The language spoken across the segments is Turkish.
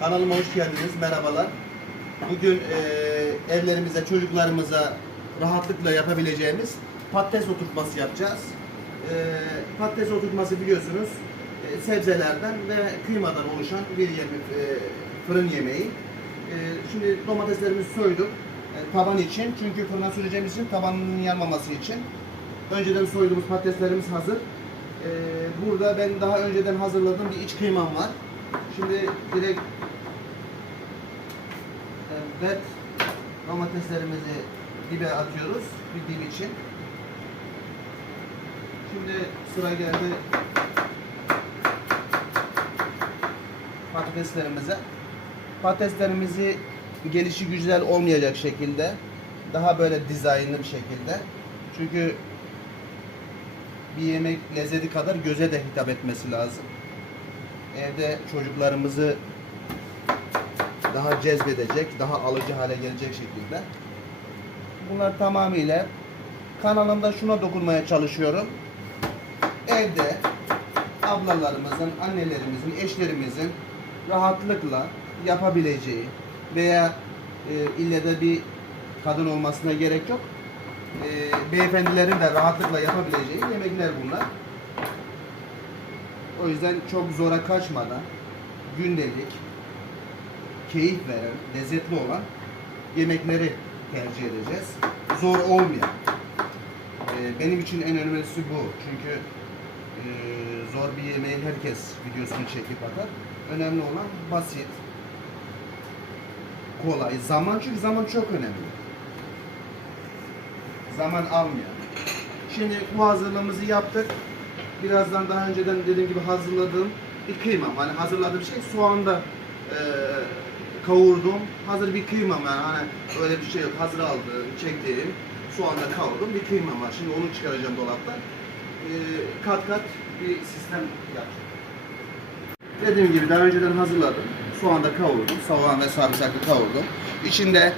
Kanalıma hoş geldiniz. Merhabalar. Bugün e, evlerimize, çocuklarımıza rahatlıkla yapabileceğimiz patates oturtması yapacağız. E, patates oturtması biliyorsunuz e, sebzelerden ve kıymadan oluşan bir yemek, e, fırın yemeği. E, şimdi domateslerimizi soyduk e, taban için. Çünkü fırına süreceğimiz için tabanının yanmaması için. Önceden soyduğumuz patateslerimiz hazır. E, burada ben daha önceden hazırladığım bir iç kıymam var. Şimdi direkt Evet. Domateslerimizi dibe atıyoruz. Bir dip için. Şimdi sıra geldi patateslerimize. Patateslerimizi gelişi güzel olmayacak şekilde daha böyle dizaynlı bir şekilde. Çünkü bir yemek lezzeti kadar göze de hitap etmesi lazım. Evde çocuklarımızı daha cezbedecek, daha alıcı hale gelecek şekilde. Bunlar tamamıyla kanalımda şuna dokunmaya çalışıyorum. Evde ablalarımızın, annelerimizin, eşlerimizin rahatlıkla yapabileceği veya e, ille de bir kadın olmasına gerek yok. E, beyefendilerin de rahatlıkla yapabileceği yemekler bunlar. O yüzden çok zora kaçmadan gündelik keyif veren, lezzetli olan yemekleri tercih edeceğiz. Zor olmayan. Ee, benim için en önemlisi bu. Çünkü e, zor bir yemeği herkes videosunu çekip atar. Önemli olan basit, kolay, zaman çünkü zaman çok önemli. Zaman almayan. Şimdi bu hazırlığımızı yaptık. Birazdan daha önceden dediğim gibi hazırladığım bir kıymam. Hani hazırladığım şey soğanda e, kavurdum. Hazır bir kıymam yani hani öyle bir şey yok. Hazır aldığım, çektiğim, soğanla kavurdum bir kıymam var. Şimdi onu çıkaracağım dolaptan. E, kat kat bir sistem yapacağım. Dediğim gibi daha önceden hazırladım. Soğanda kavurdum. Soğan ve sarımsaklı kavurdum. İçinde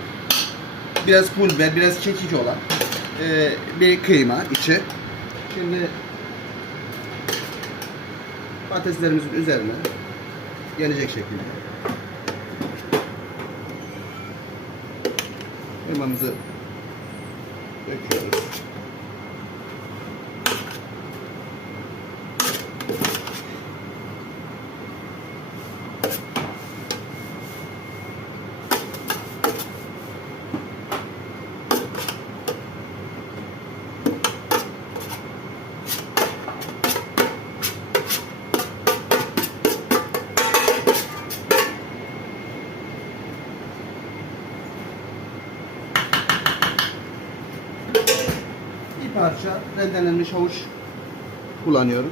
biraz pul biber, biraz kekik olan e, bir kıyma içi. Şimdi patateslerimizin üzerine gelecek şekilde 你们是 Bir parça rendelenmiş havuç kullanıyorum.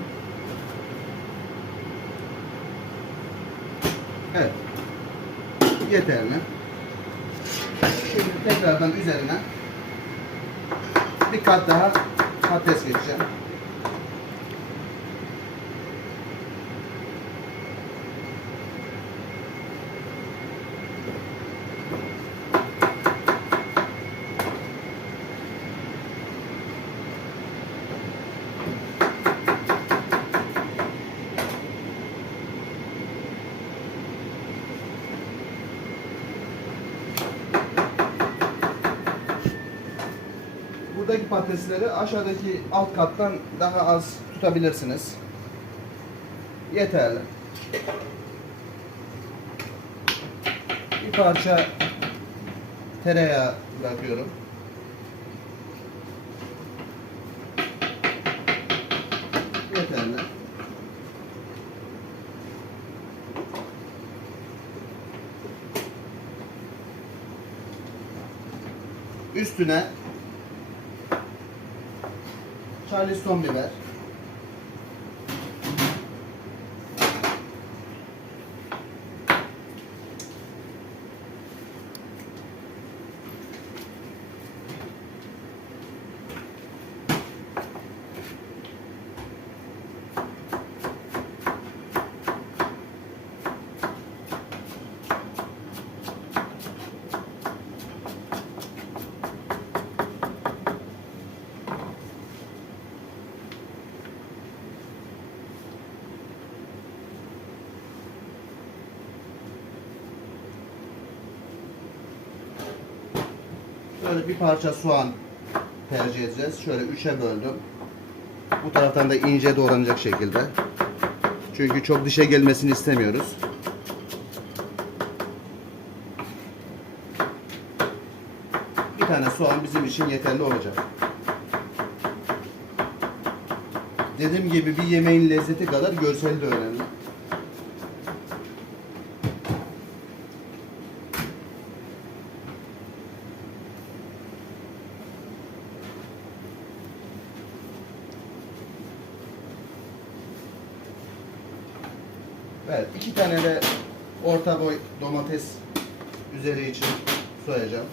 Evet. Yeterli. Şimdi tekrardan üzerine bir kat daha patates geçeceğim. Buradaki patatesleri aşağıdaki alt kattan daha az tutabilirsiniz. Yeterli. Bir parça tereyağı bırakıyorum. Yeterli. Üstüne Charleston biber. Böyle bir parça soğan tercih edeceğiz. Şöyle üçe böldüm. Bu taraftan da ince doğranacak şekilde. Çünkü çok dişe gelmesini istemiyoruz. Bir tane soğan bizim için yeterli olacak. Dediğim gibi bir yemeğin lezzeti kadar görseli de önemli. Evet, iki tane de orta boy domates üzeri için soyacağım.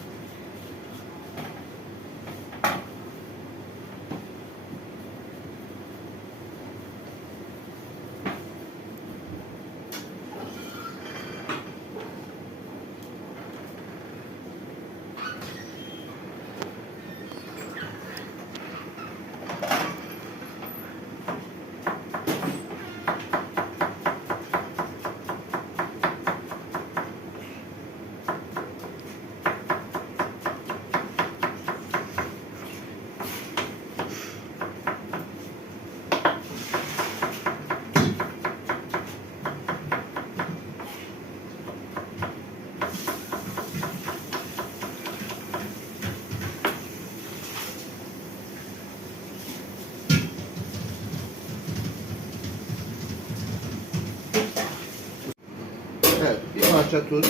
Evet, bir parça tuz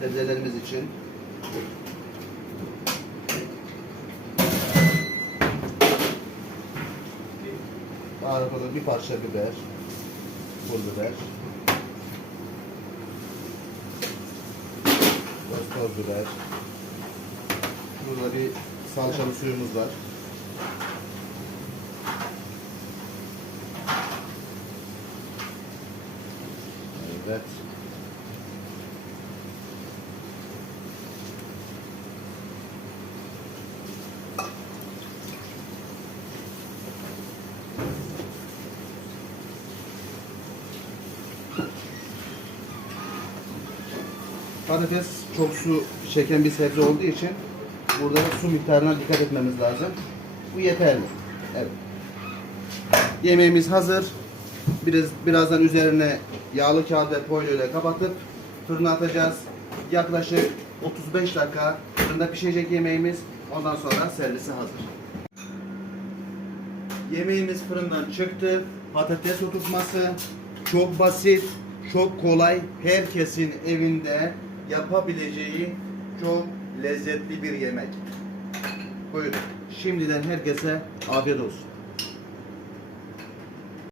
sebzelerimiz için. Olarak bir parça biber, pul biber. Toz, toz biber. Burada bir salçalı suyumuz var. Evet. Patates çok su çeken bir sebze olduğu için burada da su miktarına dikkat etmemiz lazım. Bu yeterli. Evet. Yemeğimiz hazır. Biraz, birazdan üzerine yağlı kağıt ve folyo ile kapatıp fırına atacağız. Yaklaşık 35 dakika fırında pişecek yemeğimiz. Ondan sonra servise hazır. Yemeğimiz fırından çıktı. Patates oturtması çok basit, çok kolay. Herkesin evinde yapabileceği çok lezzetli bir yemek. Buyurun. Şimdiden herkese afiyet olsun.